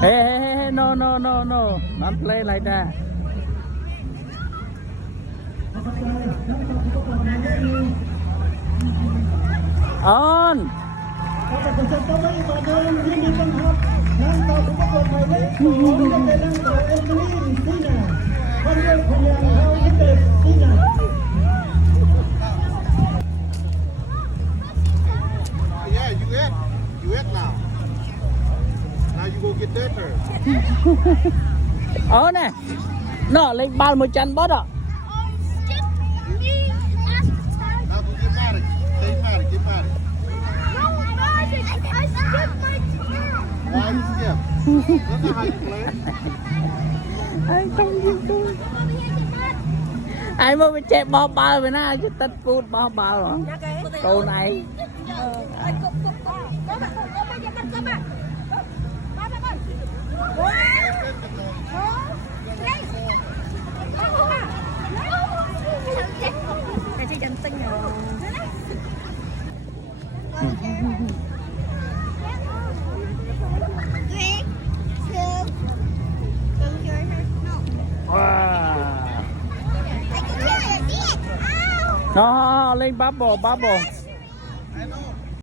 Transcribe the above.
Hey, no, no, no, no. Not play like that. On. Yeah, you ate now. Now you go get that her. Nè. Nó lên bao một chân bớt ạ. Now go get married. Stay married, get married. Why you skip? That's not how you play. Anh không biết tôi. Anh mới bị chạy bao bao với nó chứ tất phút bao bao rồi. Câu này. Wow. Nó lên bubble.